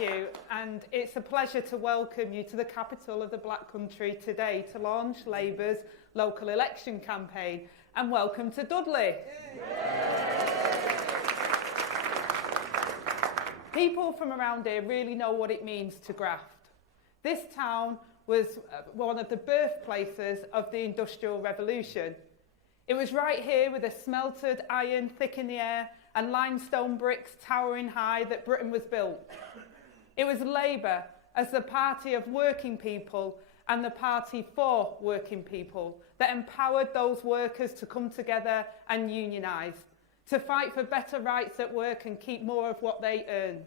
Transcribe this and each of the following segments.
you, and it's a pleasure to welcome you to the capital of the Black Country today to launch Labour's local election campaign. And welcome to Dudley. People from around here really know what it means to graft. This town was one of the birthplaces of the Industrial Revolution. It was right here with a smelted iron thick in the air and limestone bricks towering high that Britain was built. It was Labour as the party of working people and the party for working people that empowered those workers to come together and unionise, to fight for better rights at work and keep more of what they earned.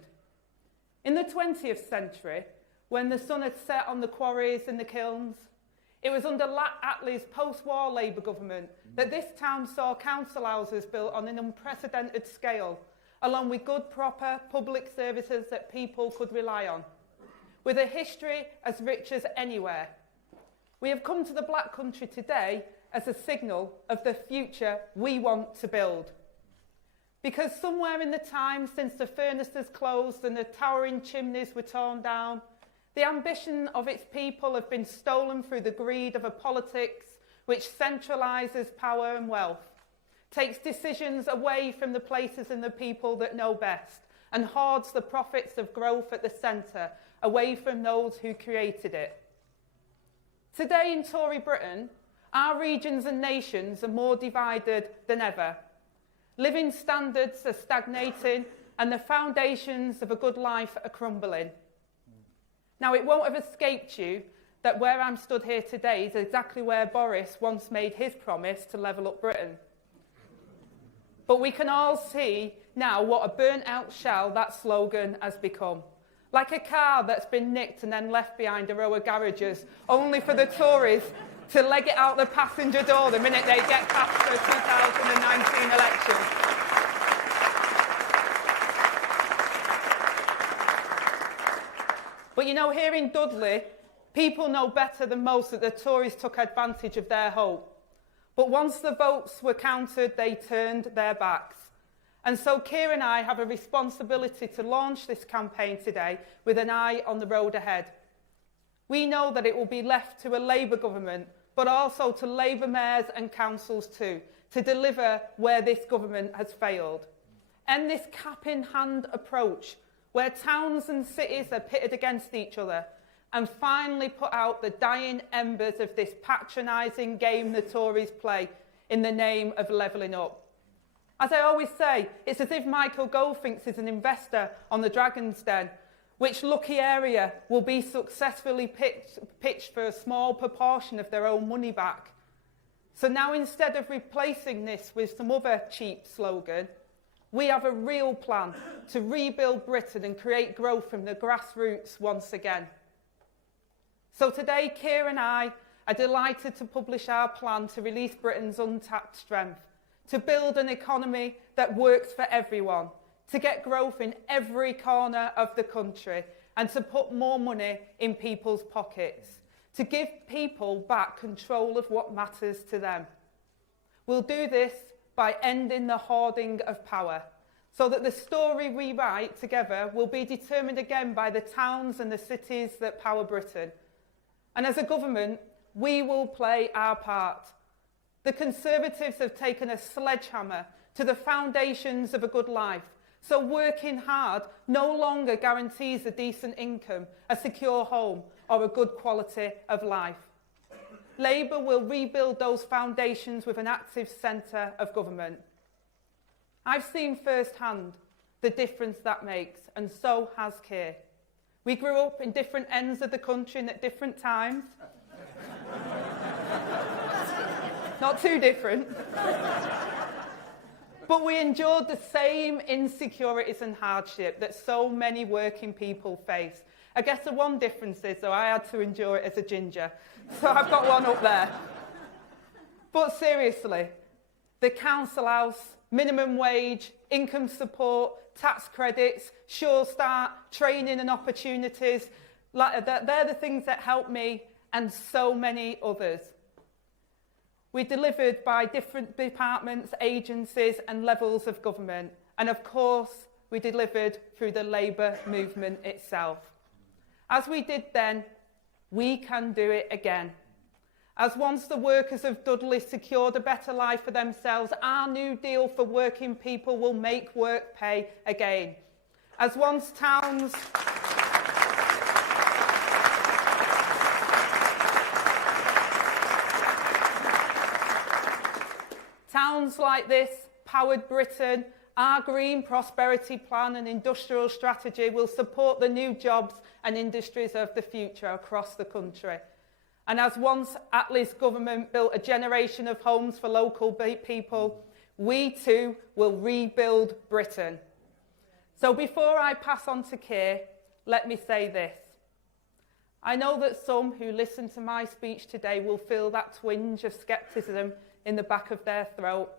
In the 20th century, when the sun had set on the quarries and the kilns, it was under Attlee's post-war Labour government that this town saw council houses built on an unprecedented scale, along with good, proper public services that people could rely on. With a history as rich as anywhere, we have come to the Black Country today as a signal of the future we want to build. Because somewhere in the time since the furnaces closed and the towering chimneys were torn down, the ambition of its people have been stolen through the greed of a politics which centralises power and wealth, takes decisions away from the places and the people that know best, and hoards the profits of growth at the centre away from those who created it. Today in Tory Britain, our regions and nations are more divided than ever. Living standards are stagnating and the foundations of a good life are crumbling. Now, it won't have escaped you that where I'm stood here today is exactly where Boris once made his promise to level up Britain. But we can all see now what a burnt-out shell that slogan has become. Like a car that's been nicked and then left behind a row of garages, only for the Tories to leg it out the passenger door the minute they get past the 2019 election. But you know, here in Dudley, people know better than most that the Tories took advantage of their hope. But once the votes were counted, they turned their backs. And so Keir and I have a responsibility to launch this campaign today with an eye on the road ahead. We know that it will be left to a Labour government, but also to Labour mayors and councils too, to deliver where this government has failed. And this cap-in-hand approach, where towns and cities are pitted against each other, and finally put out the dying embers of this patronising game the Tories play in the name of levelling up. As I always say, it's as if Michael Gove thinks he's an investor on the Dragon's Den, which lucky area will be successfully pitched for a small proportion of their own money back. So now, instead of replacing this with some other cheap slogan, we have a real plan to rebuild Britain and create growth from the grassroots once again. So today, Keir and I are delighted to publish our plan to release Britain's untapped strength, to build an economy that works for everyone, to get growth in every corner of the country, and to put more money in people's pockets, to give people back control of what matters to them. We'll do this by ending the hoarding of power, so that the story we write together will be determined again by the towns and the cities that power Britain. And as a government, we will play our part. The Conservatives have taken a sledgehammer to the foundations of a good life, so working hard no longer guarantees a decent income, a secure home, or a good quality of life. Labour will rebuild those foundations with an active centre of government. I've seen firsthand the difference that makes, and so has Keir. We grew up in different ends of the country and at different times. Not too different. But we endured the same insecurities and hardship that so many working people face. I guess the one difference is, though, I had to endure it as a ginger. So I've got one up there. But seriously, the council house, minimum wage, income support, tax credits, Sure Start, training and opportunities, they're the things that help me and so many others. We delivered by different departments, agencies and levels of government. And of course, we delivered through the Labour movement itself. As we did then, we can do it again. As once the workers of Dudley secured a better life for themselves, our New Deal for working people will make work pay again. As once towns like this powered Britain, our green prosperity plan and industrial strategy will support the new jobs and industries of the future across the country. And as once Attlee's government built a generation of homes for local people, we too will rebuild Britain. So before I pass on to Keir, let me say this. I know that some who listen to my speech today will feel that twinge of scepticism in the back of their throat.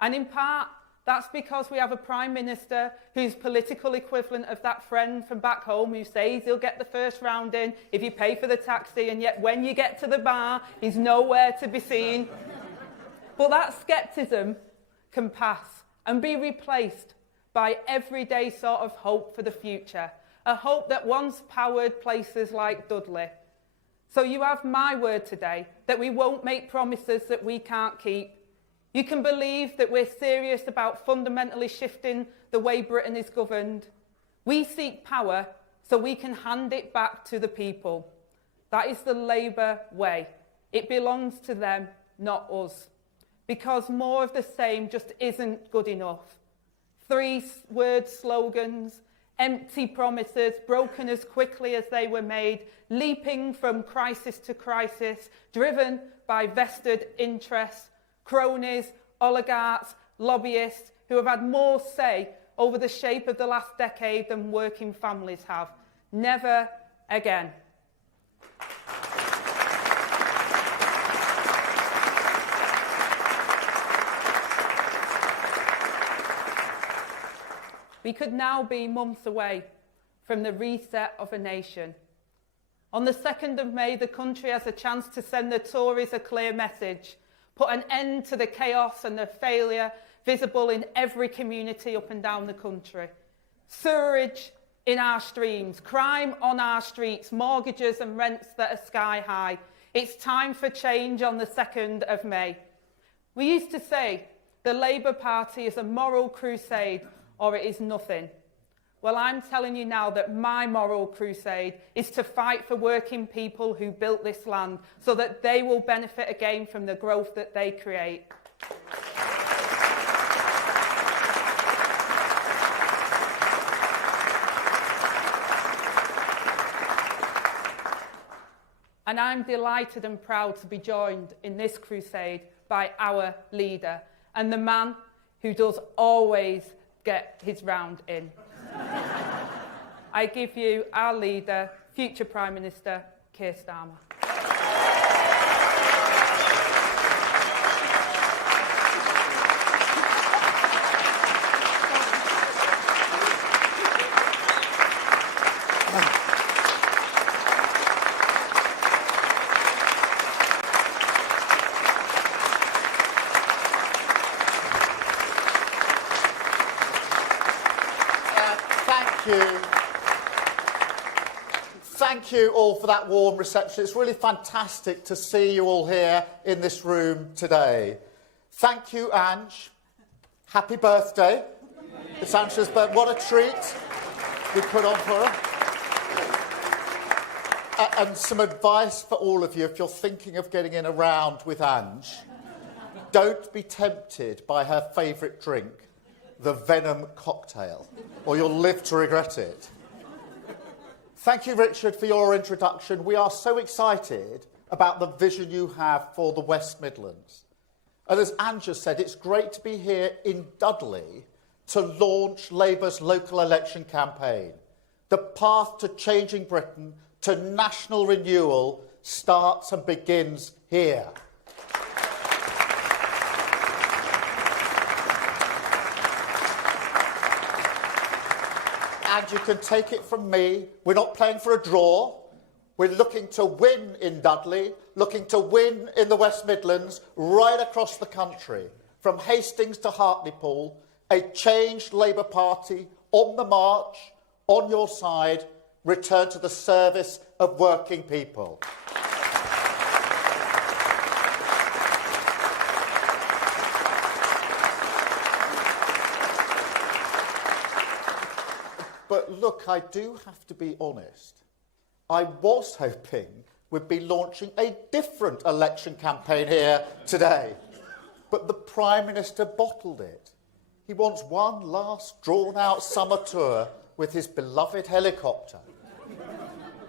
And in part, that's because we have a Prime Minister who's political equivalent of that friend from back home who says he'll get the first round in if you pay for the taxi, and yet when you get to the bar, he's nowhere to be seen. But that scepticism can pass and be replaced by everyday sort of hope for the future, a hope that once powered places like Dudley. So you have my word today that we won't make promises that we can't keep. You can believe that we're serious about fundamentally shifting the way Britain is governed. We seek power so we can hand it back to the people. That is the Labour way. It belongs to them, not us. Because more of the same just isn't good enough. Three-word slogans, empty promises, broken as quickly as they were made, leaping from crisis to crisis, driven by vested interests, cronies, oligarchs, lobbyists who have had more say over the shape of the last decade than working families have. Never again. We could now be months away from the reset of a nation. On the 2nd of May, the country has a chance to send the Tories a clear message, put an end to the chaos and the failure visible in every community up and down the country. Sewerage in our streams, crime on our streets, mortgages and rents that are sky high. It's time for change on the 2nd of May. We used to say the Labour Party is a moral crusade or it is nothing. Well, I'm telling you now that my moral crusade is to fight for working people who built this land so that they will benefit again from the growth that they create. And I'm delighted and proud to be joined in this crusade by our leader and the man who does always get his round in. I give you our leader, future Prime Minister, Keir Starmer. Thank you all for that warm reception. It's really fantastic to see you all here in this room today. Thank you, Ange. Happy birthday. It's Ange's birthday. What a treat we put on for her. And some advice for all of you, if you're thinking of getting in a round with Ange, don't be tempted by her favourite drink, the Venom cocktail, or you'll live to regret it. Thank you, Richard, for your introduction. We are so excited about the vision you have for the West Midlands. And as Anja said, it's great to be here in Dudley to launch Labour's local election campaign. The path to changing Britain, to national renewal, starts and begins here. And you can take it from me, we're not playing for a draw. We're looking to win in Dudley, looking to win in the West Midlands, right across the country. From Hastings to Hartlepool, a changed Labour Party on the march, on your side, return to the service of working people. But look, I do have to be honest. I was hoping we'd be launching a different election campaign here today. But the Prime Minister bottled it. He wants one last drawn-out summer tour with his beloved helicopter.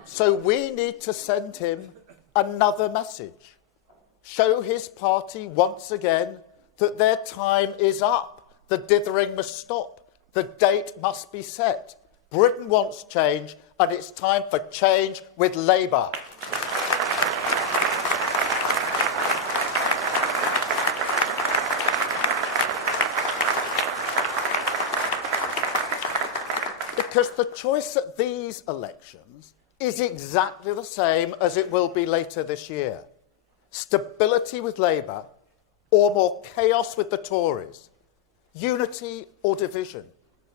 So we need to send him another message. Show his party once again that their time is up. The dithering must stop. The date must be set. Britain wants change, and it's time for change with Labour. Because the choice at these elections is exactly the same as it will be later this year. Stability with Labour or more chaos with the Tories. Unity or division.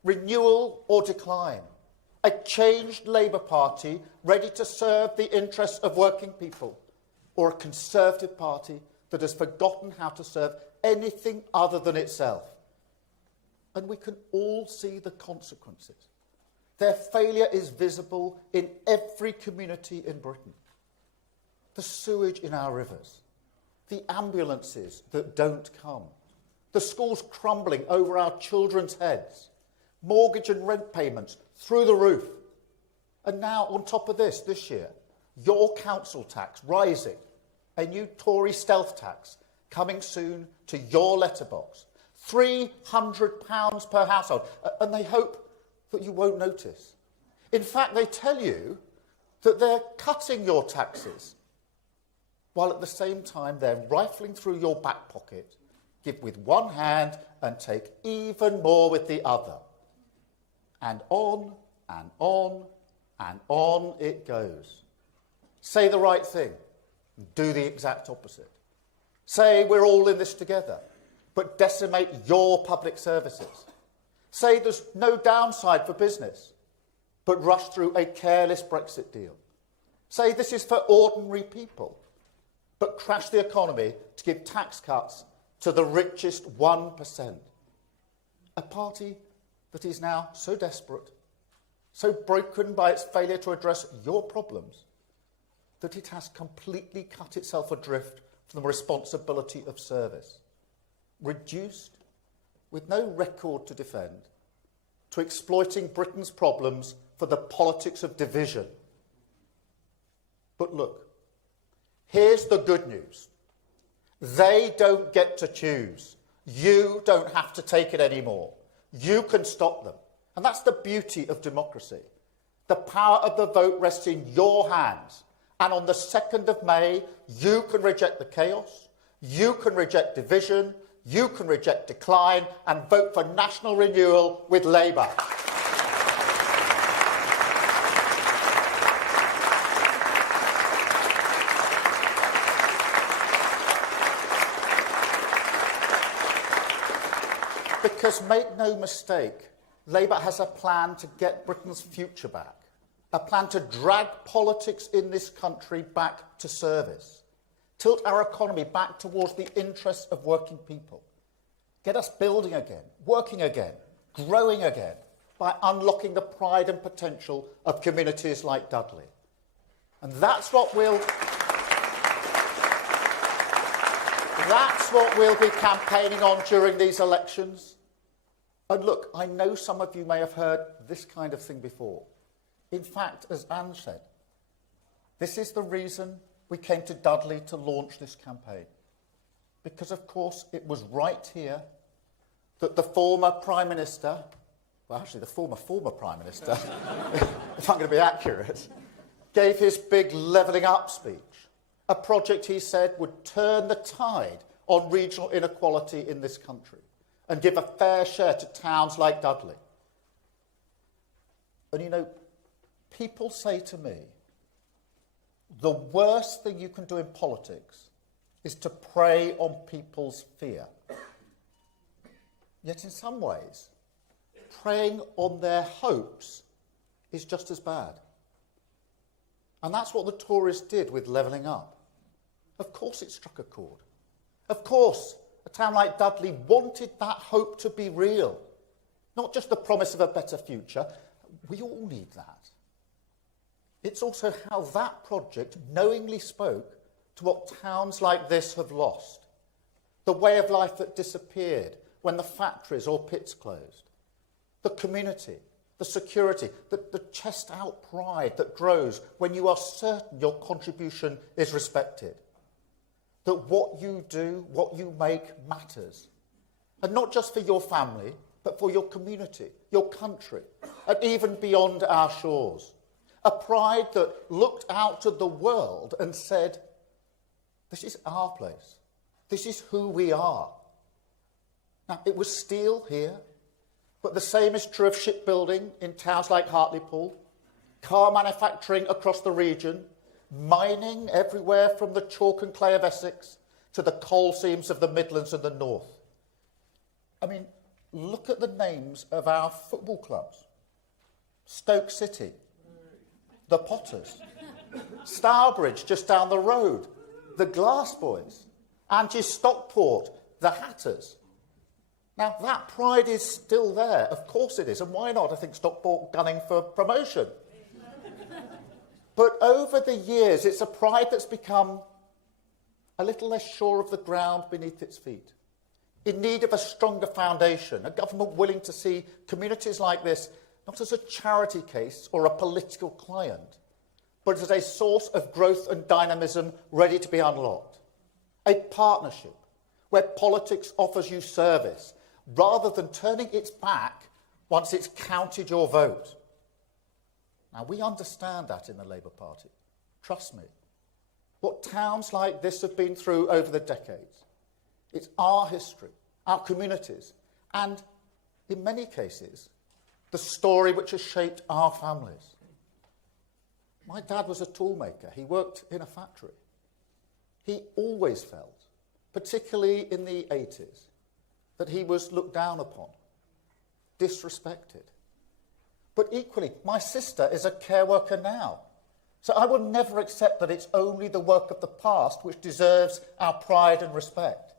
Renewal or decline. A changed Labour Party ready to serve the interests of working people, or a Conservative Party that has forgotten how to serve anything other than itself. And we can all see the consequences. Their failure is visible in every community in Britain. The sewage in our rivers, the ambulances that don't come, the schools crumbling over our children's heads, mortgage and rent payments through the roof. And now, on top of this year, your council tax rising, a new Tory stealth tax coming soon to your letterbox, £300 per household, and they hope that you won't notice. In fact, they tell you that they're cutting your taxes, while at the same time they're rifling through your back pocket, give with one hand and take even more with the other. And on and on and on it goes. Say the right thing, do the exact opposite. Say we're all in this together, but decimate your public services. Say there's no downside for business, but rush through a careless Brexit deal. Say this is for ordinary people, but crash the economy to give tax cuts to the richest 1%. A party that is now so desperate, so broken by its failure to address your problems, that it has completely cut itself adrift from the responsibility of service, reduced, with no record to defend, to exploiting Britain's problems for the politics of division. But look, here's the good news. They don't get to choose. You don't have to take it anymore. You can stop them. And that's the beauty of democracy. The power of the vote rests in your hands. And on the 2nd of May, you can reject the chaos, you can reject division, you can reject decline and vote for national renewal with Labour. Because make no mistake, Labour has a plan to get Britain's future back, a plan to drag politics in this country back to service, tilt our economy back towards the interests of working people, get us building again, working again, growing again, by unlocking the pride and potential of communities like Dudley. And that's what we'll be campaigning on during these elections. And look, I know some of you may have heard this kind of thing before. In fact, as Anne said, this is the reason we came to Dudley to launch this campaign. Because, of course, it was right here that the former Prime Minister, well, actually the former Prime Minister, if I'm going to be accurate, gave his big levelling up speech, a project he said would turn the tide on regional inequality in this country and give a fair share to towns like Dudley. And you know, people say to me, the worst thing you can do in politics is to prey on people's fear. Yet in some ways, preying on their hopes is just as bad. And that's what the Tories did with levelling up. Of course it struck a chord. Of course, a town like Dudley wanted that hope to be real, not just the promise of a better future. We all need that. It's also how that project knowingly spoke to what towns like this have lost. The way of life that disappeared when the factories or pits closed. The community, the security, the chest-out pride that grows when you are certain your contribution is respected. That what you do, what you make, matters. And not just for your family, but for your community, your country, and even beyond our shores. A pride that looked out to the world and said, this is our place. This is who we are. Now, it was steel here, but the same is true of shipbuilding in towns like Hartlepool, car manufacturing across the region, mining everywhere from the chalk and clay of Essex to the coal seams of the Midlands and the North. I mean, look at the names of our football clubs. Stoke City, the Potters, Stourbridge just down the road, the Glass Boys, Angie Stockport, the Hatters. Now, that pride is still there. Of course it is. And why not? I think Stockport gunning for promotion. But over the years, it's a pride that's become a little less sure of the ground beneath its feet, in need of a stronger foundation, a government willing to see communities like this not as a charity case or a political client, but as a source of growth and dynamism ready to be unlocked. A partnership where politics offers you service rather than turning its back once it's counted your vote. Now, we understand that in the Labour Party. Trust me. What towns like this have been through over the decades. It's our history, our communities, and, in many cases, the story which has shaped our families. My dad was a toolmaker. He worked in a factory. He always felt, particularly in the 80s, that he was looked down upon, disrespected. But equally, my sister is a care worker now. So I will never accept that it's only the work of the past which deserves our pride and respect.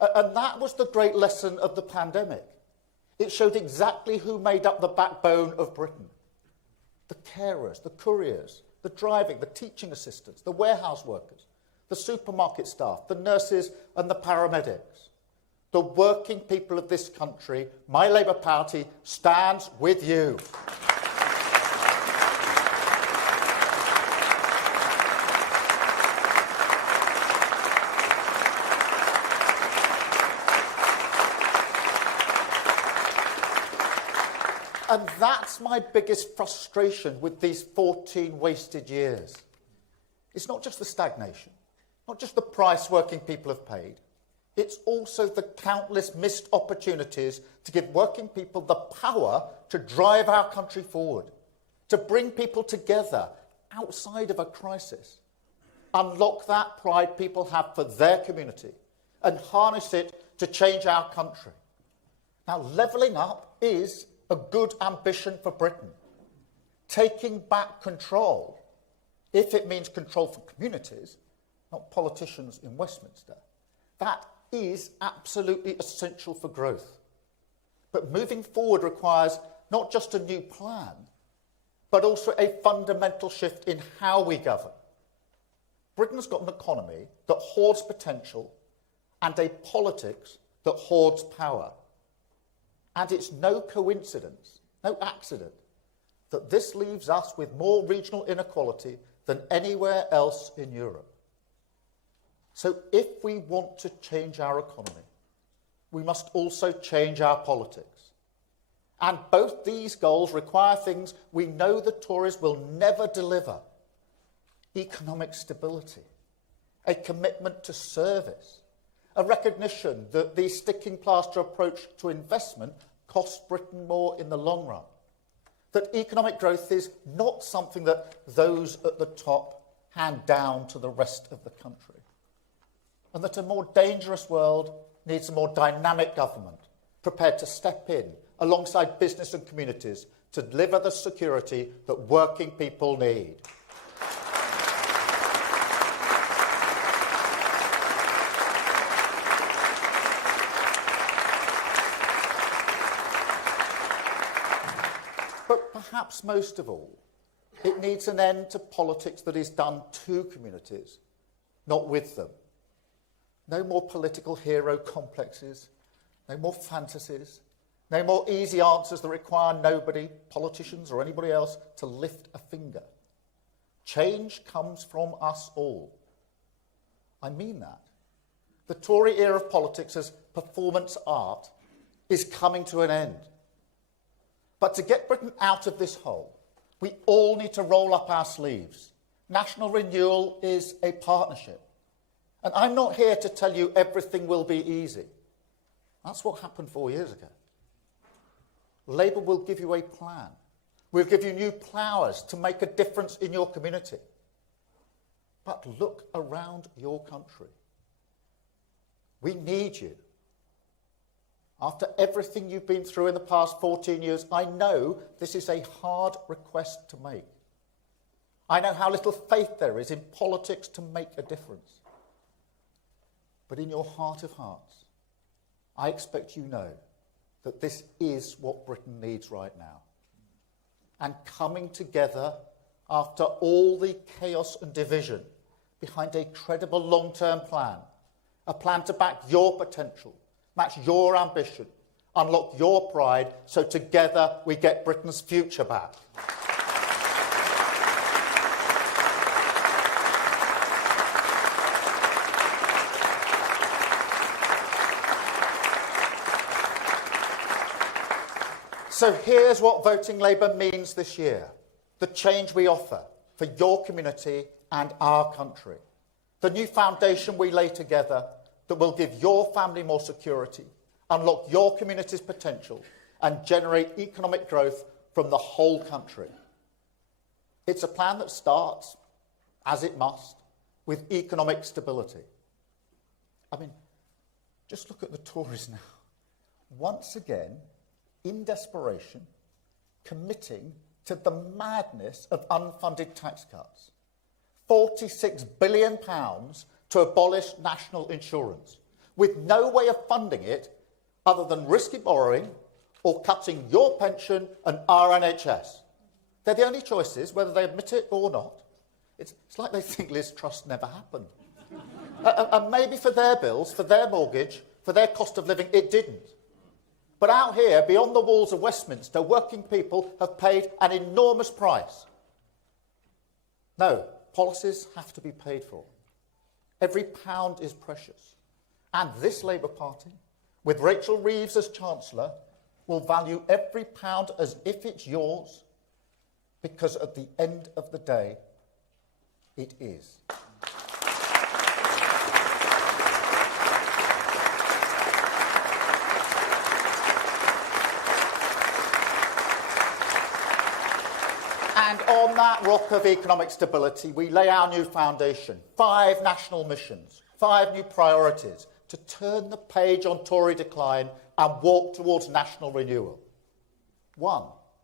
And that was the great lesson of the pandemic. It showed exactly who made up the backbone of Britain. The carers, the couriers, the driving, the teaching assistants, the warehouse workers, the supermarket staff, the nurses and the paramedics. The working people of this country, my Labour Party, stands with you. And that's my biggest frustration with these 14 wasted years. It's not just the stagnation, not just the price working people have paid. It's also the countless missed opportunities to give working people the power to drive our country forward, to bring people together outside of a crisis, unlock that pride people have for their community, and harness it to change our country. Now, levelling up is a good ambition for Britain. Taking back control, if it means control for communities, not politicians in Westminster, that is absolutely essential for growth. But moving forward requires not just a new plan, but also a fundamental shift in how we govern. Britain's got an economy that hoards potential and a politics that hoards power. And it's no coincidence, no accident, that this leaves us with more regional inequality than anywhere else in Europe. So if we want to change our economy, we must also change our politics. And both these goals require things we know the Tories will never deliver. Economic stability, a commitment to service, a recognition that the sticking plaster approach to investment costs Britain more in the long run, that economic growth is not something that those at the top hand down to the rest of the country, and that a more dangerous world needs a more dynamic government, prepared to step in alongside business and communities to deliver the security that working people need. But perhaps most of all, it needs an end to politics that is done to communities, not with them. No more political hero complexes, no more fantasies, no more easy answers that require nobody, politicians or anybody else, to lift a finger. Change comes from us all. I mean that. The Tory era of politics as performance art is coming to an end. But to get Britain out of this hole, we all need to roll up our sleeves. National renewal is a partnership. And I'm not here to tell you everything will be easy. That's what happened 4 years ago. Labour will give you a plan. We'll give you new powers to make a difference in your community. But look around your country. We need you. After everything you've been through in the past 14 years, I know this is a hard request to make. I know how little faith there is in politics to make a difference. But in your heart of hearts, I expect you know that this is what Britain needs right now. And coming together after all the chaos and division behind a credible long-term plan, a plan to back your potential, match your ambition, unlock your pride, so together we get Britain's future back. So here's what voting Labour means this year. The change we offer for your community and our country. The new foundation we lay together that will give your family more security, unlock your community's potential and generate economic growth from the whole country. It's a plan that starts, as it must, with economic stability. I mean, just look at the Tories now. Once again, in desperation, committing to the madness of unfunded tax cuts. £46 billion to abolish national insurance, with no way of funding it other than risky borrowing or cutting your pension and our NHS. They're the only choices, whether they admit it or not. It's like they think Liz Truss never happened. And maybe for their bills, for their mortgage, for their cost of living, it didn't. But out here, beyond the walls of Westminster, working people have paid an enormous price. No, policies have to be paid for. Every pound is precious. And this Labour Party, with Rachel Reeves as Chancellor, will value every pound as if it's yours, because at the end of the day, it is. And on that rock of economic stability, we lay our new foundation. 5 national missions, 5 new priorities to turn the page on Tory decline and walk towards national renewal. 1,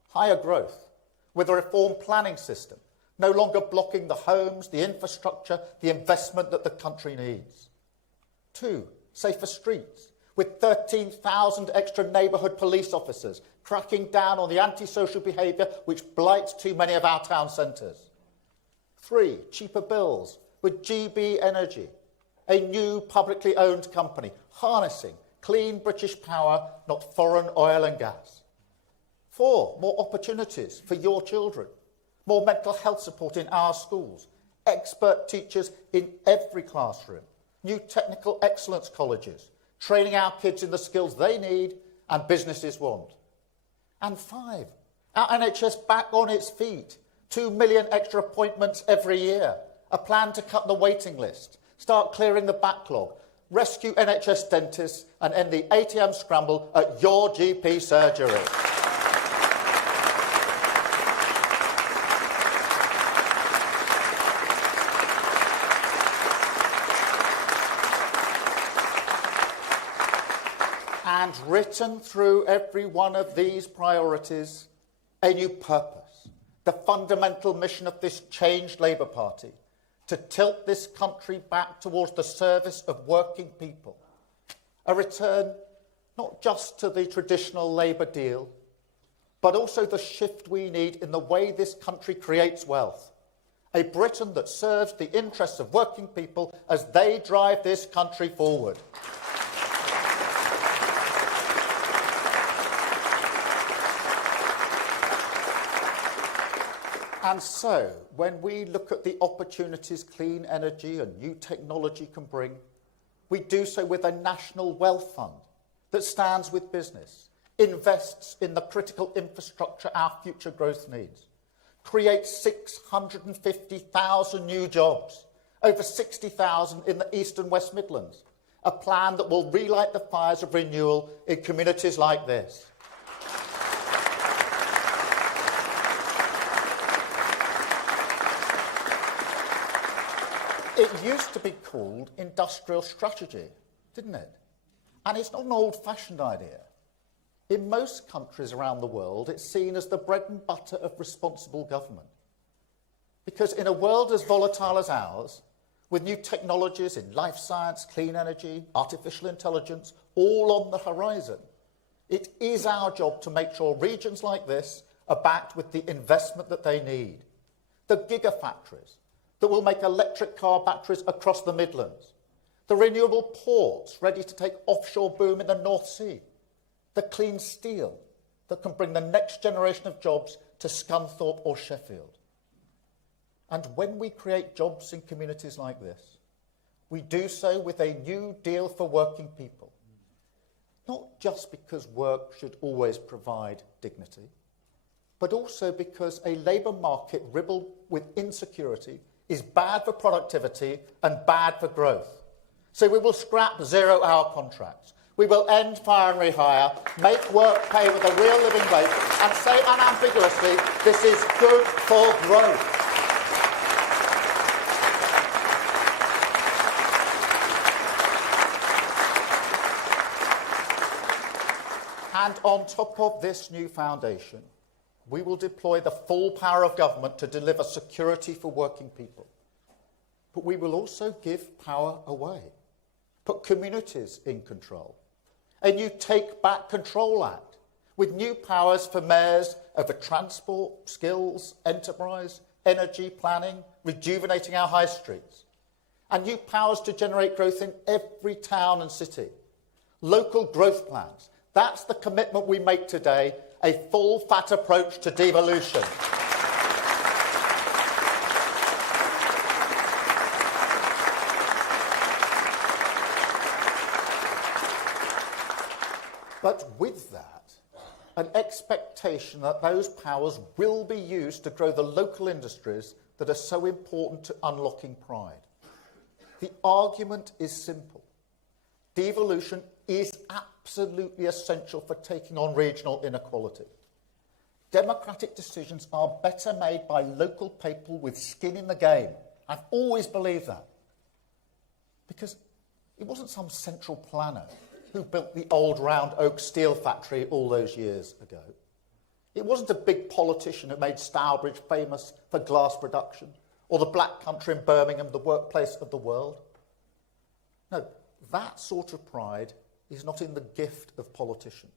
higher growth, with a reformed planning system, no longer blocking the homes, the infrastructure, the investment that the country needs. 2, safer streets, with 13,000 extra neighbourhood police officers cracking down on the antisocial behaviour which blights too many of our town centres. 3, cheaper bills, with GB Energy, a new publicly owned company harnessing clean British power, not foreign oil and gas. 4, more opportunities for your children, more mental health support in our schools, expert teachers in every classroom, new technical excellence colleges, training our kids in the skills they need and businesses want. And 5, our NHS back on its feet, 2 million extra appointments every year, a plan to cut the waiting list, start clearing the backlog, rescue NHS dentists and end the ATM scramble at your GP surgery. And written through every one of these priorities, a new purpose, the fundamental mission of this changed Labour Party, to tilt this country back towards the service of working people. A return not just to the traditional Labour deal, but also the shift we need in the way this country creates wealth. A Britain that serves the interests of working people as they drive this country forward. And so, when we look at the opportunities clean energy and new technology can bring, we do so with a national wealth fund that stands with business, invests in the critical infrastructure our future growth needs, creates 650,000 new jobs, over 60,000 in the East and West Midlands, a plan that will relight the fires of renewal in communities like this. It used to be called industrial strategy, didn't it? And it's not an old-fashioned idea. In most countries around the world, it's seen as the bread and butter of responsible government. Because in a world as volatile as ours, with new technologies in life science, clean energy, artificial intelligence, all on the horizon, it is our job to make sure regions like this are backed with the investment that they need. The gigafactories that will make electric car batteries across the Midlands, the renewable ports ready to take offshore boom in the North Sea, the clean steel that can bring the next generation of jobs to Scunthorpe or Sheffield. And when we create jobs in communities like this, we do so with a new deal for working people. Not just because work should always provide dignity, but also because a labour market riddled with insecurity is bad for productivity and bad for growth. So we will scrap zero-hour contracts. We will end fire and rehire, make work pay with a real living wage, and say unambiguously, this is good for growth. And on top of this new foundation, we will deploy the full power of government to deliver security for working people. But we will also give power away, put communities in control. A new Take Back Control Act, with new powers for mayors over transport, skills, enterprise, energy, planning, rejuvenating our high streets. And new powers to generate growth in every town and city. Local growth plans. That's the commitment we make today, a full fat approach to devolution. But with that, an expectation that those powers will be used to grow the local industries that are so important to unlocking pride. The argument is simple. Devolution is absolutely essential for taking on regional inequality. Democratic decisions are better made by local people with skin in the game. I've always believed that. Because it wasn't some central planner who built the old round oak steel factory all those years ago. It wasn't a big politician who made Stourbridge famous for glass production, or the Black Country in Birmingham the workplace of the world. No, that sort of pride is not in the gift of politicians.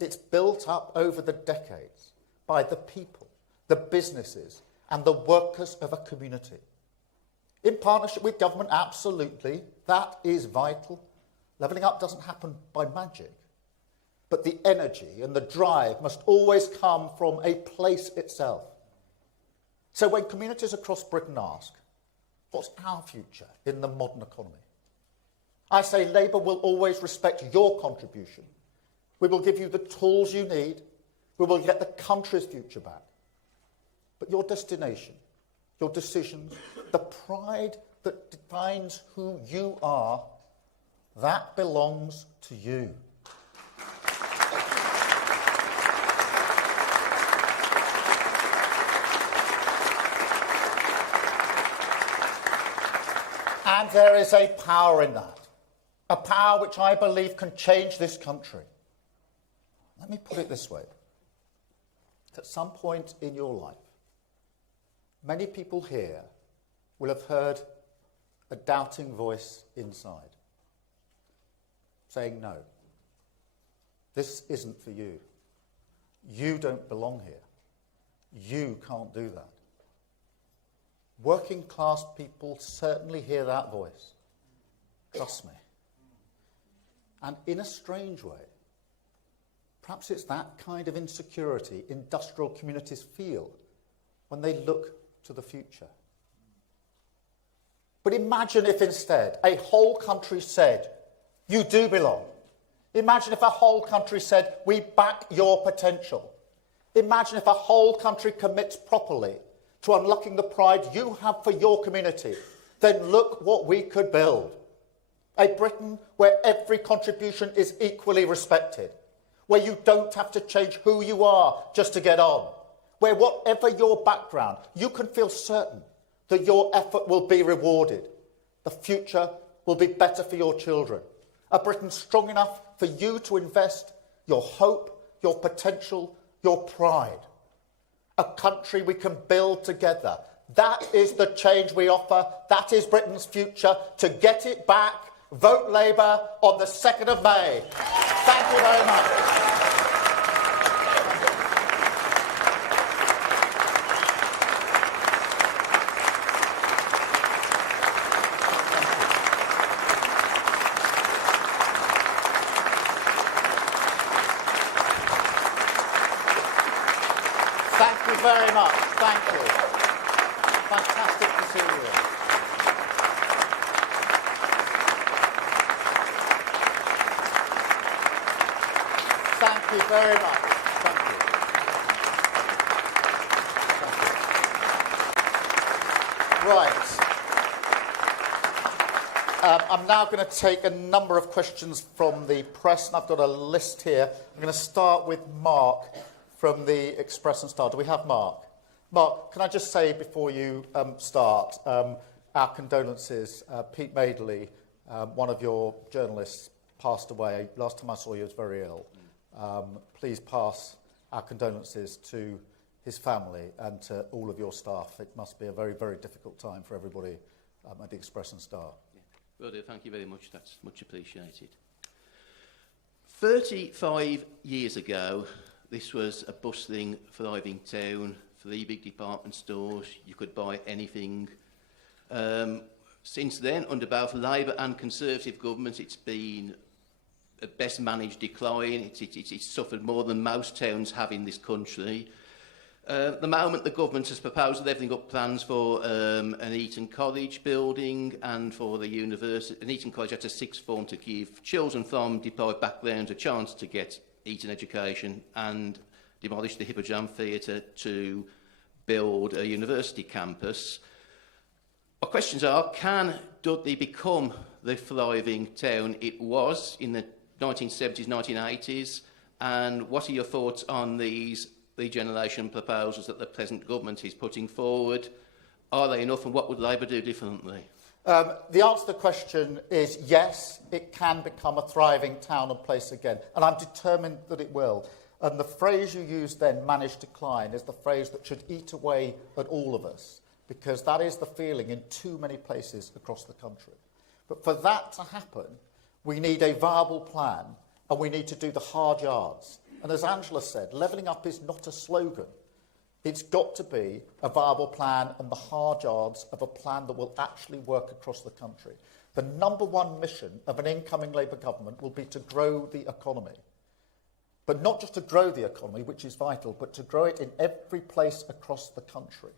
It's built up over the decades by the people, the businesses, and the workers of a community. In partnership with government, absolutely, that is vital. Levelling up doesn't happen by magic. But the energy and the drive must always come from a place itself. So when communities across Britain ask, what's our future in the modern economy? I say Labour will always respect your contribution. We will give you the tools you need. We will get the country's future back. But your destination, your decisions, the pride that defines who you are, that belongs to you. And there is a power in that. a power which I believe can change this country. Let me put it this way. At some point in your life, many people here will have heard a doubting voice inside saying, no, this isn't for you. You don't belong here. You can't do that. Working class people certainly hear that voice. Trust me. And in a strange way, perhaps it's that kind of insecurity industrial communities feel when they look to the future. But imagine if instead a whole country said, you do belong. Imagine if a whole country said, we back your potential. Imagine if a whole country commits properly to unlocking the pride you have for your community. Then look what we could build. A Britain where every contribution is equally respected, where you don't have to change who you are just to get on, where whatever your background, you can feel certain that your effort will be rewarded. The future will be better for your children. A Britain strong enough for you to invest your hope, your potential, your pride. A country we can build together. That is the change we offer. That is Britain's future. To get it back, vote Labour on the 2nd of May. Thank you very much. Thank you very much. Thank you. Fantastic to see you. Thank you very much. Thank you. Right. I'm now going to take a number of questions from the press, and I've got a list here. I'm going to start with Mark from the Express and Star. Do we have Mark? Mark, can I just say before you start, our condolences. Pete Madeley, one of your journalists, passed away. Last time I saw you, he was very ill. Please pass our condolences to his family and to all of your staff. It must be a very, very difficult time for everybody at the Express and Star. Yeah. Will do. Thank you very much. That's much appreciated. 35 years ago, this was a bustling, thriving town, 3 big department stores, you could buy anything. Since then, under both Labour and Conservative governments, it's been a best managed decline. It's suffered more than most towns have in this country. At the moment, the government has proposed levelling up plans for an Eton College building and for the university. An Eton College, that's a sixth form, to give children from deprived backgrounds a chance to get Eton education, and demolish the Hippodrome Theatre to build a university campus. Our questions are, can Dudley become the thriving town it was in the 1970s, 1980s? And what are your thoughts on these regeneration proposals that the present government is putting forward? Are they enough, and what would Labour do differently? The answer to the question is yes, it can become a thriving town and place again. And I'm determined that it will. And the phrase you used then, managed decline, is the phrase that should eat away at all of us, because that is the feeling in too many places across the country. But for that to happen, we need a viable plan, and we need to do the hard yards. And as Angela said, levelling up is not a slogan. It's got to be a viable plan and the hard yards of a plan that will actually work across the country. The number one mission of an incoming Labour government will be to grow the economy. But not just to grow the economy, which is vital, but to grow it in every place across the country.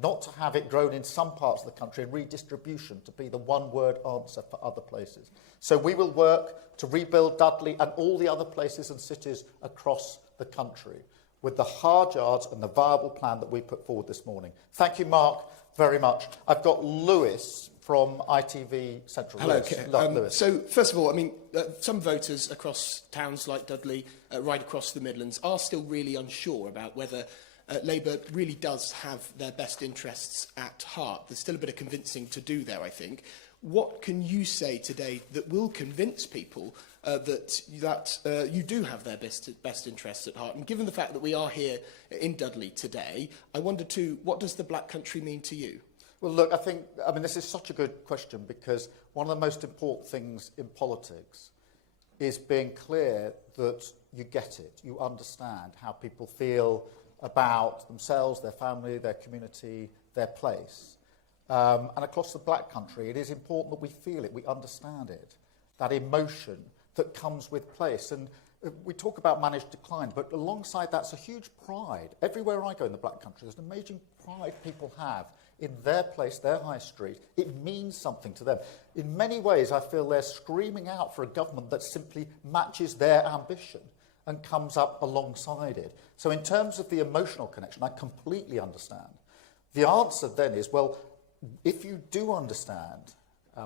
Not to have it grown in some parts of the country and redistribution to be the one-word answer for other places. So we will work to rebuild Dudley and all the other places and cities across the country with the hard yards and the viable plan that we put forward this morning. Thank you, Mark, very much. I've got Lewis from ITV Central. Hello, Lewis. Lewis. So, first of all, I mean, some voters across towns like Dudley, right across the Midlands, are still really unsure about whether Labour really does have their best interests at heart. There's still a bit of convincing to do there, I think. what can you say today that will convince people that you do have their best interests at heart? And given the fact that we are here in Dudley today, I wonder too, what does the Black Country mean to you? Well, look, I mean, this is such a good question, because one of the most important things in politics is being clear that you get it, you understand how people feel about themselves, their family, their community, their place. And across the Black Country, it is important that we feel it, we understand it, that emotion that comes with place. And we talk about managed decline, but alongside that's a huge pride. Everywhere I go in the Black Country, there's an amazing pride people have in their place, their high street. It means something to them. In many ways, I feel they're screaming out for a government that simply matches their ambition and comes up alongside it. So in terms of the emotional connection, I completely understand. The answer then is, well, if you do understand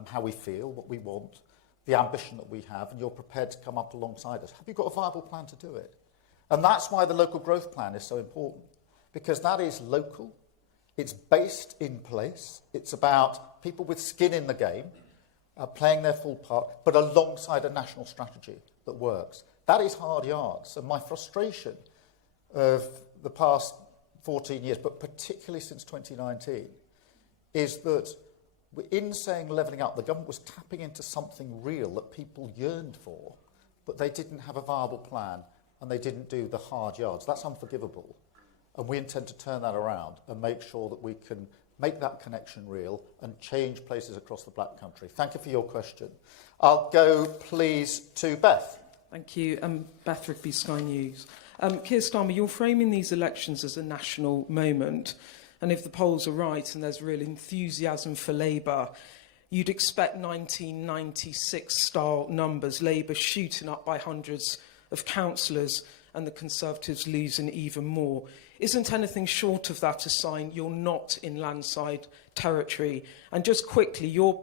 how we feel, what we want, the ambition that we have, and you're prepared to come up alongside us, have you got a viable plan to do it? And that's why the local growth plan is so important, because that is local, it's based in place, it's about people with skin in the game, playing their full part, but alongside a national strategy that works. That is hard yards, and my frustration of the past 14 years, but particularly since 2019, is that in saying levelling up, the government was tapping into something real that people yearned for, but they didn't have a viable plan and they didn't do the hard yards. That's unforgivable. And we intend to turn that around and make sure that we can make that connection real and change places across the Black Country. Thank you for your question. I'll go, please, to Beth. Thank you. Beth Rigby, Sky News. Keir Starmer, you're framing these elections as a national moment. And if the polls are right and there's real enthusiasm for Labour, you'd expect 1996-style numbers, Labour shooting up by hundreds of councillors and the Conservatives losing even more. Isn't anything short of that a sign you're not in landslide territory? And just quickly, you're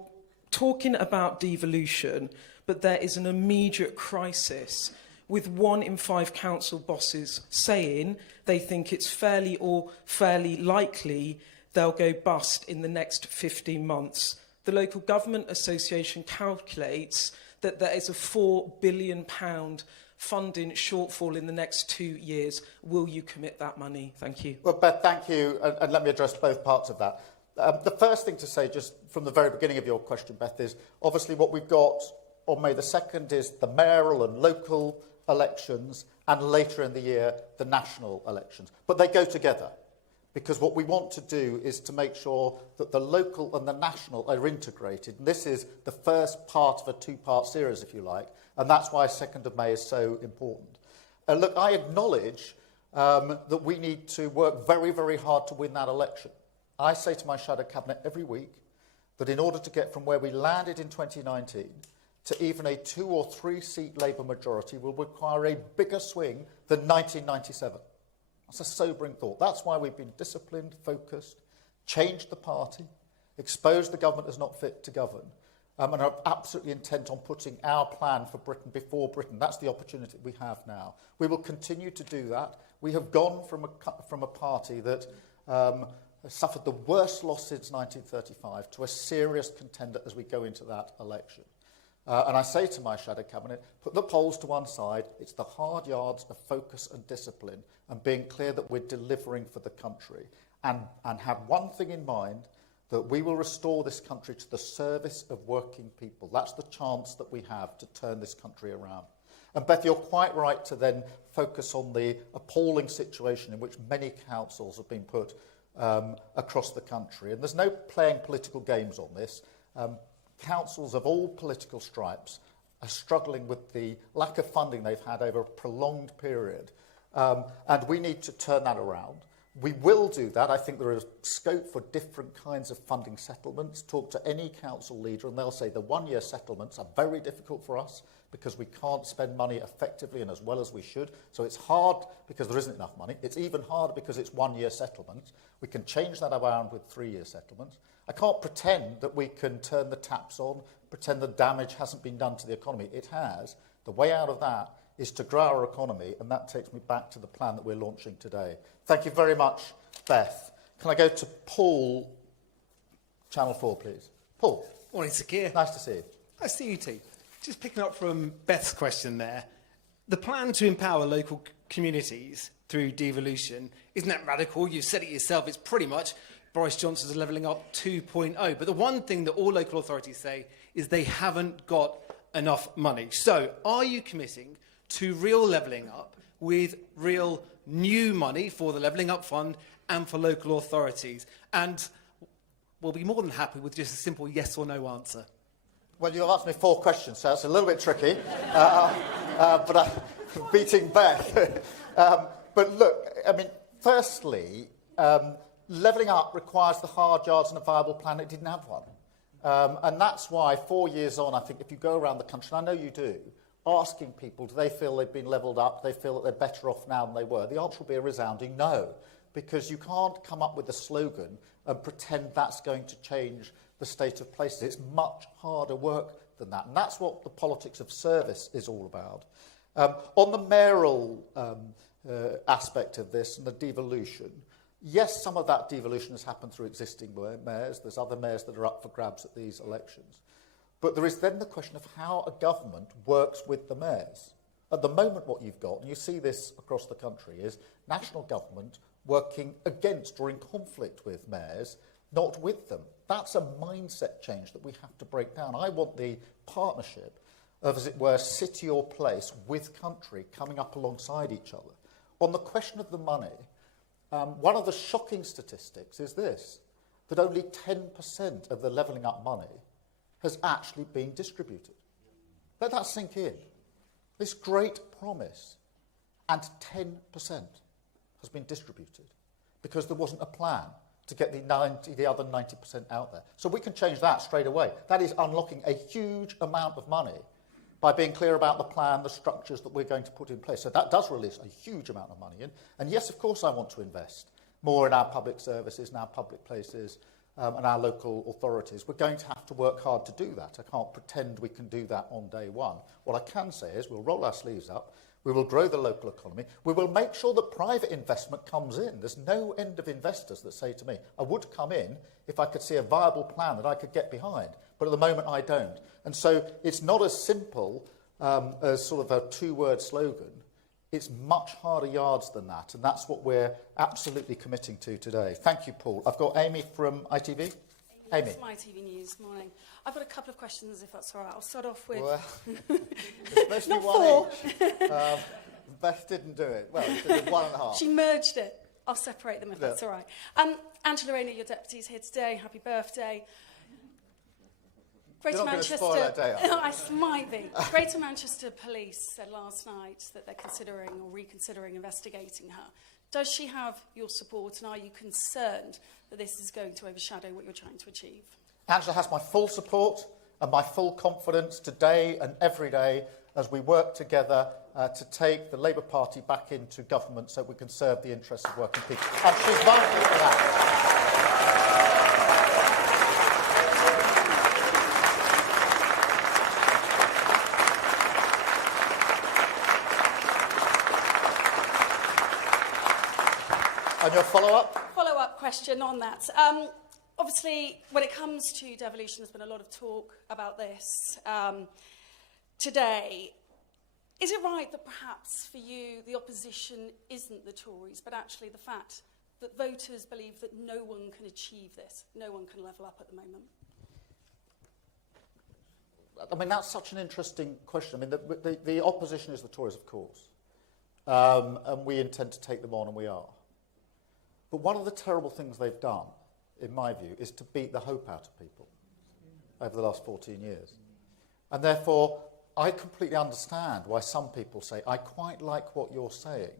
talking about devolution, but there is an immediate crisis with 1 in 5 council bosses saying they think it's fairly likely they'll go bust in the next 15 months. The Local Government Association calculates that there is a £4 billion funding shortfall in the next 2 years. Will you commit that money? Thank you. Well, Beth, thank you, and let me address both parts of that. The first thing to say, just from the very beginning of your question, Beth, is obviously what we've got on May the 2nd is the mayoral and local elections, and later in the year, the national elections. But they go together, because what we want to do is to make sure that the local and the national are integrated. And this is the first part of a 2-part series, if you like, and that's why 2nd of May is so important. Look, I acknowledge that we need to work very, very hard to win that election. I say to my shadow cabinet every week that in order to get from where we landed in 2019 to even a 2 or 3 seat Labour majority will require a bigger swing than 1997. That's a sobering thought. That's why we've been disciplined, focused, changed the party, exposed the government as not fit to govern, and are absolutely intent on putting our plan for Britain before Britain. That's the opportunity we have now. We will continue to do that. We have gone from a party that suffered the worst loss since 1935 to a serious contender as we go into that election. And I say to my shadow cabinet, put the polls to one side. It's the hard yards of focus and discipline and being clear that we're delivering for the country. And have one thing in mind, that we will restore this country to the service of working people. That's the chance that we have to turn this country around. And Beth, you're quite right to then focus on the appalling situation in which many councils have been put across the country. And there's no playing political games on this. Councils of all political stripes are struggling with the lack of funding they've had over a prolonged period. And we need to turn that around. We will do that. I think there is scope for different kinds of funding settlements. Talk to any council leader and they'll say the 1-year settlements are very difficult for us because we can't spend money effectively and as well as we should. So it's hard because there isn't enough money. It's even harder because it's 1-year settlements. We can change that around with 3-year settlements. I can't pretend that we can turn the taps on, pretend the damage hasn't been done to the economy. It has. The way out of that is to grow our economy, and that takes me back to the plan that we're launching today. Thank you very much, Beth. Can I go to Paul, Channel 4, please? Paul. Morning, Sir Keir. Nice to see you. Nice to see you too. Just picking up from Beth's question there, the plan to empower local communities through devolution, isn't that radical? You've said it yourself, it's pretty much Boris Johnson's Levelling Up 2.0. But the one thing that all local authorities say is they haven't got enough money. So are you committing to real levelling up with real new money for the Levelling Up Fund and for local authorities? And we'll be more than happy with just a simple yes or no answer. Well, you've asked me 4 questions, so it's a little bit tricky, but I'm beating Beth. But look, I mean, firstly, levelling up requires the hard yards and a viable plan. It didn't have one. And that's why 4 years on, I think, if you go around the country, and I know you do, asking people, do they feel they've been levelled up, do they feel that they're better off now than they were, the answer will be a resounding no, because you can't come up with a slogan and pretend that's going to change the state of places. It's much harder work than that, and that's what the politics of service is all about. On the mayoral aspect of this and the devolution, yes, some of that devolution has happened through existing mayors. There's other mayors that are up for grabs at these elections. But there is then the question of how a government works with the mayors. At the moment, what you've got, and you see this across the country, is national government working against or in conflict with mayors, not with them. That's a mindset change that we have to break down. I want the partnership of, as it were, city or place with country coming up alongside each other. On the question of the money, one of the shocking statistics is this, that only 10% of the levelling up money has actually been distributed. Let that sink in. This great promise, and 10% has been distributed because there wasn't a plan to get the other 90% out there. So we can change that straight away. That is unlocking a huge amount of money by being clear about the plan, the structures that we're going to put in place. So that does release a huge amount of money in. And yes, of course, I want to invest more in our public services, in our public places, and our local authorities. We're going to have to work hard to do that. I can't pretend we can do that on day one. What I can say is we'll roll our sleeves up, we will grow the local economy, we will make sure that private investment comes in. There's no end of investors that say to me, I would come in if I could see a viable plan that I could get behind. But at the moment, I don't. And so it's not as simple as sort of a 2-word slogan. It's much harder yards than that, and that's what we're absolutely committing to today. Thank you, Paul. I've got Amy from ITV. Amy. It's my TV News. Morning. I've got a couple of questions, if that's all right. I'll start off with... Well, there's supposed to be one each. Beth didn't do it. Well, she did 1.5. She merged it. I'll separate them if that's all right. Angela Rayner, your deputy, is here today. Happy birthday. Greater You're not Manchester. Spoil that day, are you? I might be. Greater Manchester Police said last night that they're considering or reconsidering investigating her. Does she have your support, and are you concerned that this is going to overshadow what you're trying to achieve? Angela has my full support and my full confidence today and every day as we work together to take the Labour Party back into government so we can serve the interests of working people. And she's vital for that. And your follow-up? Follow-up question on that. Obviously, when it comes to devolution, there's been a lot of talk about this today. Is it right that perhaps for you the opposition isn't the Tories, but actually the fact that voters believe that no one can achieve this, no one can level up at the moment? I mean, that's such an interesting question. I mean, the opposition is the Tories, of course. And we intend to take them on, and we are. But one of the terrible things they've done, in my view, is to beat the hope out of people over the last 14 years. And therefore, I completely understand why some people say, I quite like what you're saying,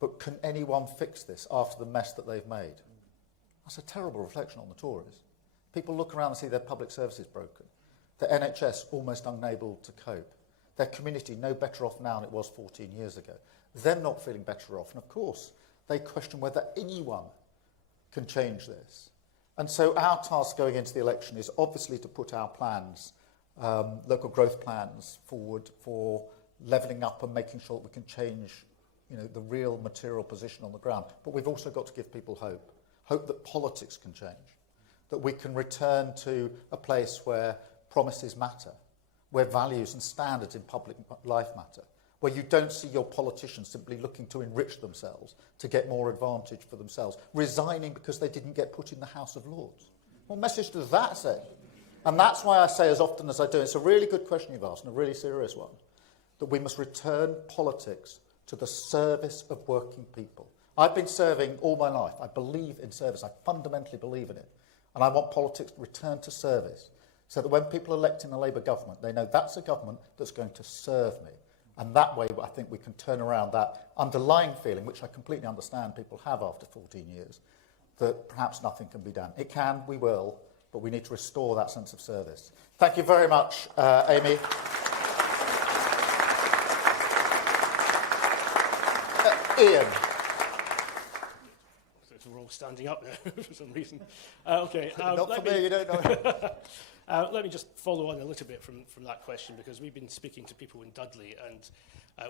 but can anyone fix this after the mess that they've made? That's a terrible reflection on the Tories. People look around and see their public services broken, their NHS almost unable to cope, their community no better off now than it was 14 years ago, them not feeling better off, and of course, they question whether anyone can change this. And so our task going into the election is obviously to put our plans, local growth plans, forward for levelling up and making sure that we can change, the real material position on the ground. But we've also got to give people hope that politics can change, that we can return to a place where promises matter, where values and standards in public life matter, where you don't see your politicians simply looking to enrich themselves, to get more advantage for themselves, resigning because they didn't get put in the House of Lords. What message does that send? And that's why I say as often as I do, it's a really good question you've asked, and a really serious one, that we must return politics to the service of working people. I've been serving all my life. I believe in service. I fundamentally believe in it. And I want politics to return to service so that when people elect in a Labour government, they know that's a government that's going to serve me. And that way, I think we can turn around that underlying feeling, which I completely understand people have after 14 years, that perhaps nothing can be done. It can, we will, but we need to restore that sense of service. Thank you very much, Amy. Ian. So we're all standing up now for some reason. Okay. Not for me, you don't know. Let me just follow on a little bit from that question, because we've been speaking to people in Dudley, and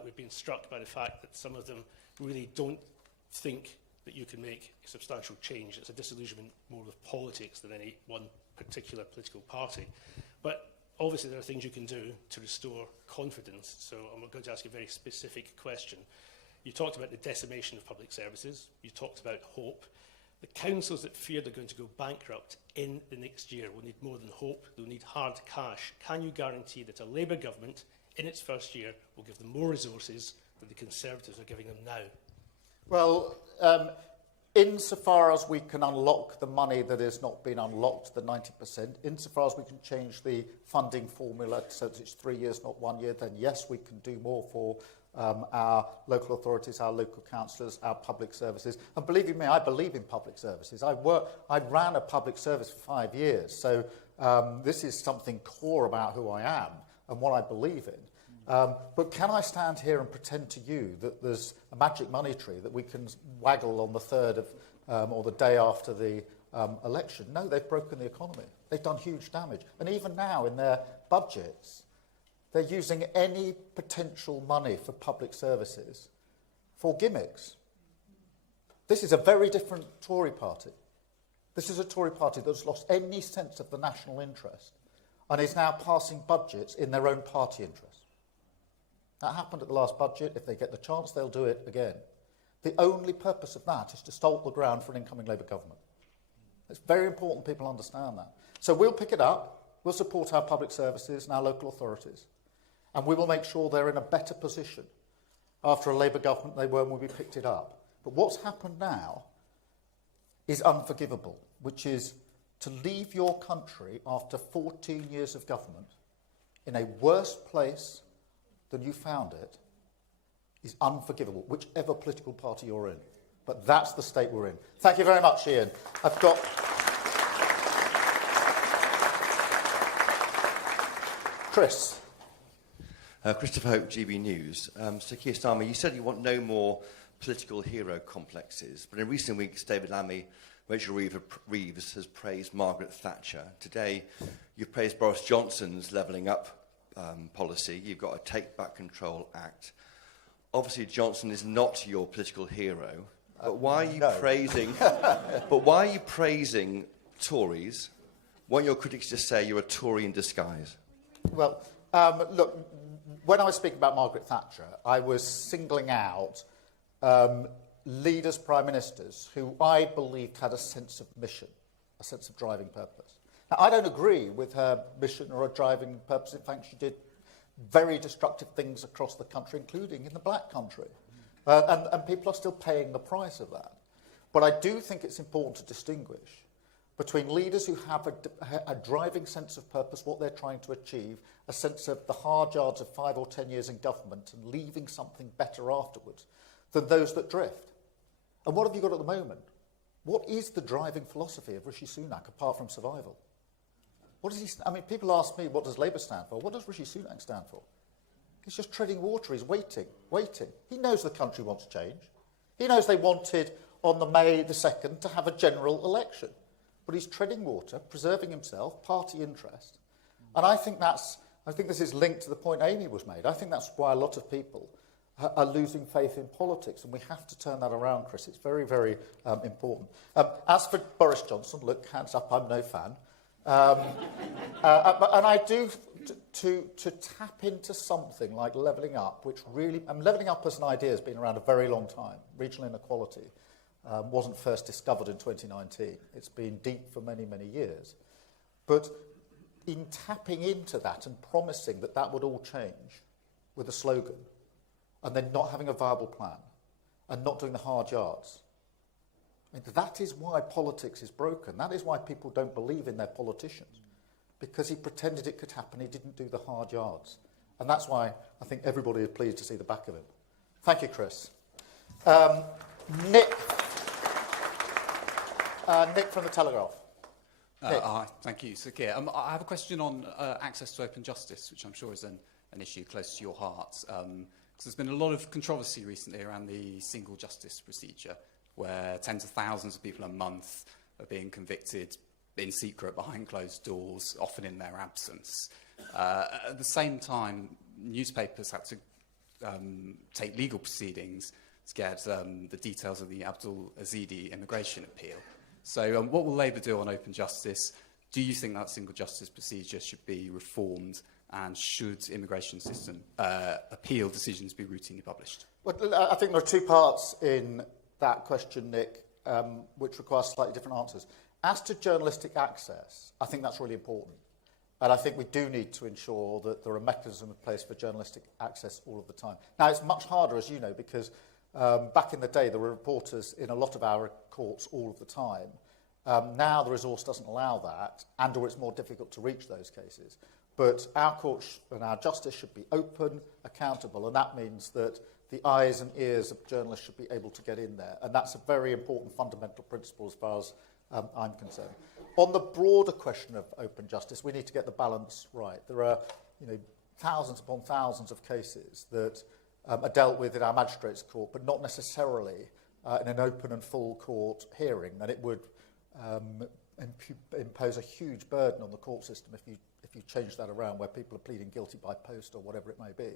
we've been struck by the fact that some of them really don't think that you can make a substantial change. It's a disillusionment more with politics than any one particular political party. But obviously there are things you can do to restore confidence. So I'm going to ask you a very specific question. You talked about the decimation of public services. You talked about hope. The councils that fear they're going to go bankrupt in the next year will need more than hope. They'll need hard cash. Can you guarantee that a Labour government in its first year will give them more resources than the Conservatives are giving them now? Well, insofar as we can unlock the money that has not been unlocked, the 90%, insofar as we can change the funding formula so that it's 3 years, not 1 year, then yes, we can do more for our local authorities, our local councillors, our public services. And believe you me, I believe in public services. I ran a public service for 5 years, so this is something core about who I am and what I believe in. But can I stand here and pretend to you that there's a magic money tree that we can waggle on the 3rd of, or the day after the election? No, they've broken the economy. They've done huge damage. And even now in their budgets, they're using any potential money for public services for gimmicks. This is a very different Tory party. This is a Tory party that's lost any sense of the national interest and is now passing budgets in their own party interest. That happened at the last budget. If they get the chance, they'll do it again. The only purpose of that is to salt the ground for an incoming Labour government. It's very important people understand that. So we'll pick it up. We'll support our public services and our local authorities. And we will make sure they're in a better position after a Labour government they were when we picked it up. But what's happened now is unforgivable, which is to leave your country after 14 years of government in a worse place than you found it is unforgivable, whichever political party you're in. But that's the state we're in. Thank you very much, Ian. I've got Chris. Christopher Hope, GB News. So Keir Starmer, you said you want no more political hero complexes, but in recent weeks, David Lammy, Rachel Reeves has praised Margaret Thatcher. Today, you've praised Boris Johnson's levelling up policy. You've got a Take Back Control Act. Obviously, Johnson is not your political hero, but why are you praising? But why are you praising Tories? Won't your critics just say you're a Tory in disguise? Well, look, when I was speaking about Margaret Thatcher, I was singling out leaders, prime ministers, who I believed had a sense of mission, a sense of driving purpose. Now, I don't agree with her mission or her driving purpose. In fact, she did very destructive things across the country, including in the black country. And people are still paying the price of that. But I do think it's important to distinguish between leaders who have a driving sense of purpose, what they're trying to achieve, a sense of the hard yards of 5 or 10 years in government and leaving something better afterwards, than those that drift. And what have you got at the moment? What is the driving philosophy of Rishi Sunak, apart from survival? What does he? I mean, people ask me, what does Labour stand for? What does Rishi Sunak stand for? He's just treading water. He's waiting. He knows the country wants change. He knows they wanted, on the May the 2nd, to have a general election. But he's treading water, preserving himself, party interest. And I think this is linked to the point Amy was made. I think that's why a lot of people are losing faith in politics, and we have to turn that around, Chris. It's very, very important. As for Boris Johnson, look, hands up, I'm no fan. And I do, to tap into something like levelling up, which really, levelling up as an idea has been around a very long time. Regional inequality wasn't first discovered in 2019. It's been deep for many, many years. But in tapping into that and promising that that would all change with a slogan, and then not having a viable plan, and not doing the hard yards, I mean, that is why politics is broken. That is why people don't believe in their politicians. Because he pretended it could happen, he didn't do the hard yards. And that's why I think everybody is pleased to see the back of him. Thank you, Chris. Nick. Nick from The Telegraph. Hi, thank you. So, Keir, I have a question on access to open justice, which I'm sure is an issue close to your heart. Because there's been a lot of controversy recently around the single justice procedure, where tens of thousands of people a month are being convicted in secret behind closed doors, often in their absence. At the same time, newspapers had to take legal proceedings to get the details of the Abdul Azidi immigration appeal. So what will Labour do on open justice? Do you think that single justice procedure should be reformed, and should immigration system appeal decisions be routinely published? Well, I think there are two parts in that question, Nick, which require slightly different answers. As to journalistic access, I think that's really important. And I think we do need to ensure that there are mechanisms in place for journalistic access all of the time. Now, it's much harder, as you know, because back in the day, there were reporters in a lot of our courts all of the time. Now, the resource doesn't allow that, and or it's more difficult to reach those cases. But our courts and our justice should be open, accountable, and that means that the eyes and ears of journalists should be able to get in there. And that's a very important fundamental principle as far as I'm concerned. On the broader question of open justice, we need to get the balance right. There are, thousands upon thousands of cases that are dealt with in our magistrates' court, but not necessarily in an open and full court hearing. And it would impose a huge burden on the court system if you change that around, where people are pleading guilty by post or whatever it may be.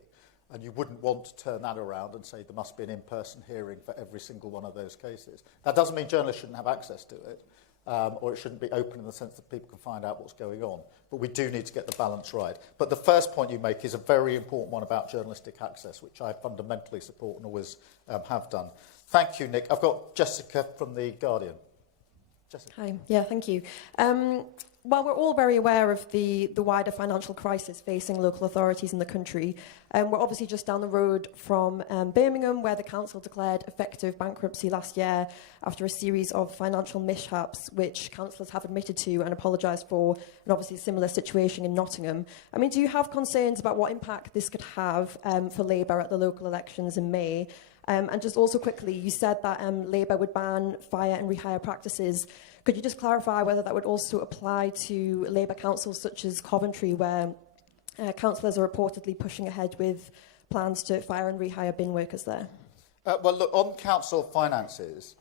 And you wouldn't want to turn that around and say there must be an in-person hearing for every single one of those cases. That doesn't mean journalists shouldn't have access to it, or it shouldn't be open in the sense that people can find out what's going on. But we do need to get the balance right. But the first point you make is a very important one about journalistic access, which I fundamentally support and always have done. Thank you, Nick. I've got Jessica from The Guardian. Jessica. Hi. Yeah, thank you. Well, we're all very aware of the wider financial crisis facing local authorities in the country. We're obviously just down the road from Birmingham, where the council declared effective bankruptcy last year after a series of financial mishaps, which councillors have admitted to and apologised for, and obviously a similar situation in Nottingham. I mean, do you have concerns about what impact this could have for Labour at the local elections in May? And just also quickly, you said that Labour would ban fire and rehire practices. Could you just clarify whether that would also apply to Labour councils such as Coventry, where councillors are reportedly pushing ahead with plans to fire and rehire bin workers there? Well, look, on council finances,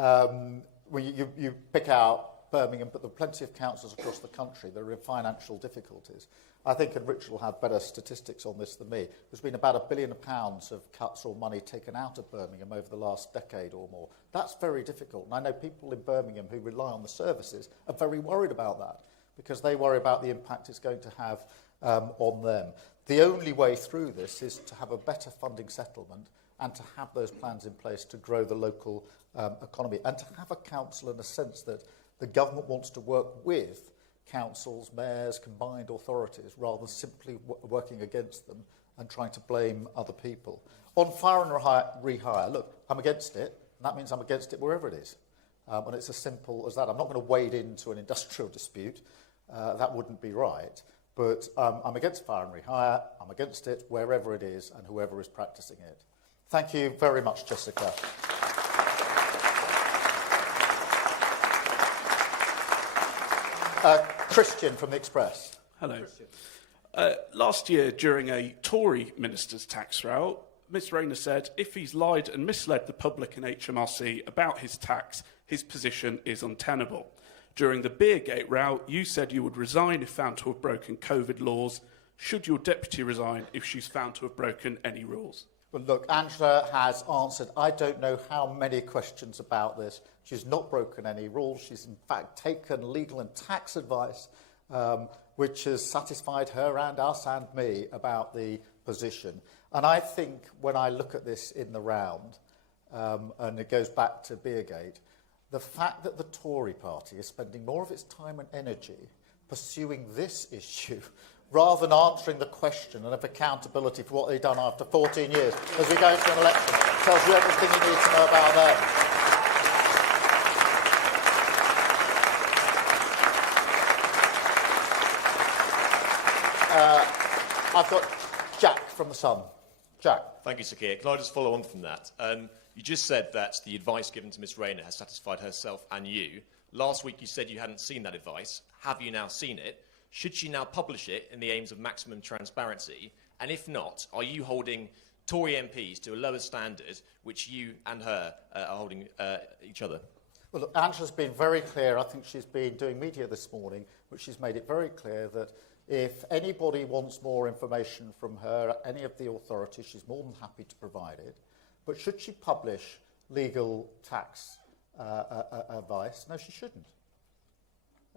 you pick out Birmingham, but there are plenty of councils across the country that are in financial difficulties. I think, and Richard will have better statistics on this than me, there's been about £1 billion of cuts or money taken out of Birmingham over the last decade or more. That's very difficult. And I know people in Birmingham who rely on the services are very worried about that, because they worry about the impact it's going to have on them. The only way through this is to have a better funding settlement and to have those plans in place to grow the local economy, and to have a council in a sense that the government wants to work with councils, mayors, combined authorities, rather than simply working against them and trying to blame other people. On fire and rehire, look, I'm against it, and that means I'm against it wherever it is. And it's as simple as that. I'm not going to wade into an industrial dispute. That wouldn't be right. But I'm against fire and rehire. I'm against it wherever it is and whoever is practising it. Thank you very much, Jessica. Christian from The Express. Hello. Last year, during a Tory minister's tax row, Ms Rayner said if he's lied and misled the public and HMRC about his tax, his position is untenable. During the Beergate row, you said you would resign if found to have broken COVID laws. Should your deputy resign if she's found to have broken any rules? Well, look, Angela has answered I don't know how many questions about this. She's not broken any rules. She's, in fact, taken legal and tax advice, which has satisfied her and us and me about the position. And I think when I look at this in the round, and it goes back to Beergate, the fact that the Tory party is spending more of its time and energy pursuing this issue rather than answering the question and of accountability for what they've done after 14 years as we go into an election tells you everything you need to know about them. I've got Jack from The Sun. Jack. Thank you, Sir Keir. Can I just follow on from that? You just said that the advice given to Ms Rayner has satisfied herself and you. Last week you said you hadn't seen that advice. Have you now seen it? Should she now publish it in the aims of maximum transparency? And if not, are you holding Tory MPs to a lower standard which you and her are holding each other? Well, look, Angela's been very clear. I think she's been doing media this morning, which she's made it very clear that if anybody wants more information from her, any of the authorities, she's more than happy to provide it. But should she publish legal tax advice? No, she shouldn't.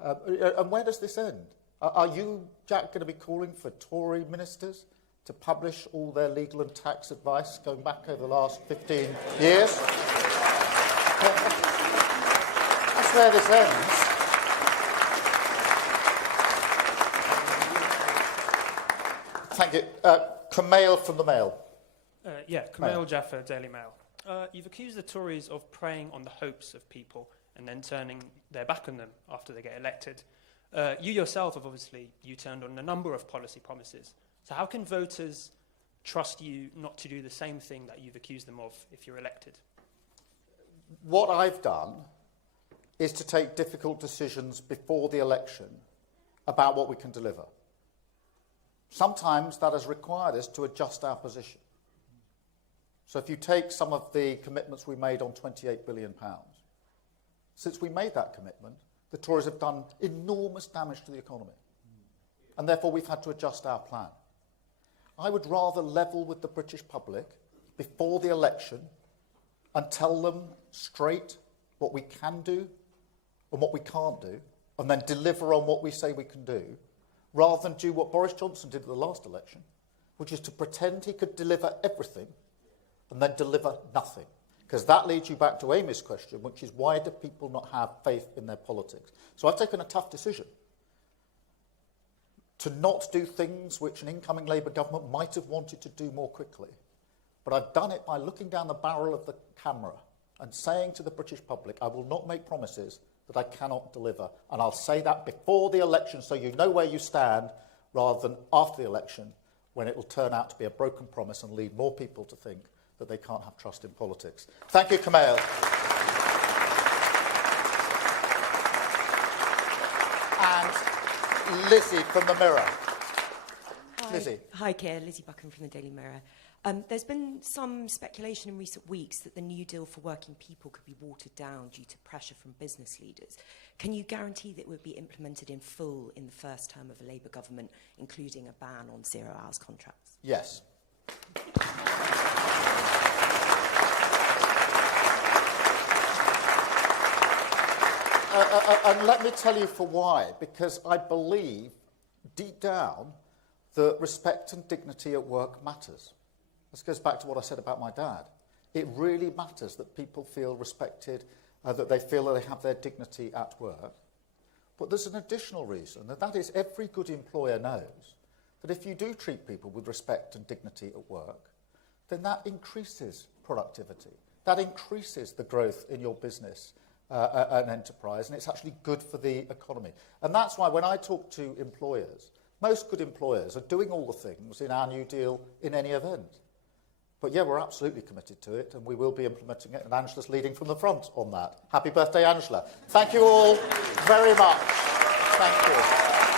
And where does this end? Are you, Jack, going to be calling for Tory ministers to publish all their legal and tax advice going back over the last 15 years? That's where this ends. Thank you. Kumail from the Mail. Kumail Jaffer, Daily Mail. You've accused the Tories of preying on the hopes of people and then turning their back on them after they get elected. You yourself have obviously U-turned on a number of policy promises. So how can voters trust you not to do the same thing that you've accused them of if you're elected? What I've done is to take difficult decisions before the election about what we can deliver. Sometimes that has required us to adjust our position. So if you take some of the commitments we made on £28 billion, since we made that commitment, the Tories have done enormous damage to the economy. And therefore we've had to adjust our plan. I would rather level with the British public before the election and tell them straight what we can do and what we can't do, and then deliver on what we say we can do, rather than do what Boris Johnson did at the last election, which is to pretend he could deliver everything and then deliver nothing. Because that leads you back to Amy's question, which is why do people not have faith in their politics? So I've taken a tough decision to not do things which an incoming Labour government might have wanted to do more quickly. But I've done it by looking down the barrel of the camera and saying to the British public, I will not make promises that I cannot deliver. And I'll say that before the election so you know where you stand, rather than after the election when it will turn out to be a broken promise and lead more people to think that they can't have trust in politics. Thank you, Kumail. And Lizzie from the Mirror. Lizzie. Hi, Keir. Lizzie Buchan from the Daily Mirror. There's been some speculation in recent weeks that the new deal for working people could be watered down due to pressure from business leaders. Can you guarantee that it would be implemented in full in the first term of a Labour government, including a ban on 0 hours contracts? Yes. And let me tell you for why. Because I believe, deep down, that respect and dignity at work matters. This goes back to what I said about my dad. It really matters that people feel respected, that they feel that they have their dignity at work. But there's an additional reason, and that is every good employer knows that if you do treat people with respect and dignity at work, then that increases productivity. That increases the growth in your business and enterprise, and it's actually good for the economy. And that's why when I talk to employers, most good employers are doing all the things in our New Deal in any event. But yeah, we're absolutely committed to it, and we will be implementing it, and Angela's leading from the front on that. Happy birthday, Angela. Thank you all very much. Thank you.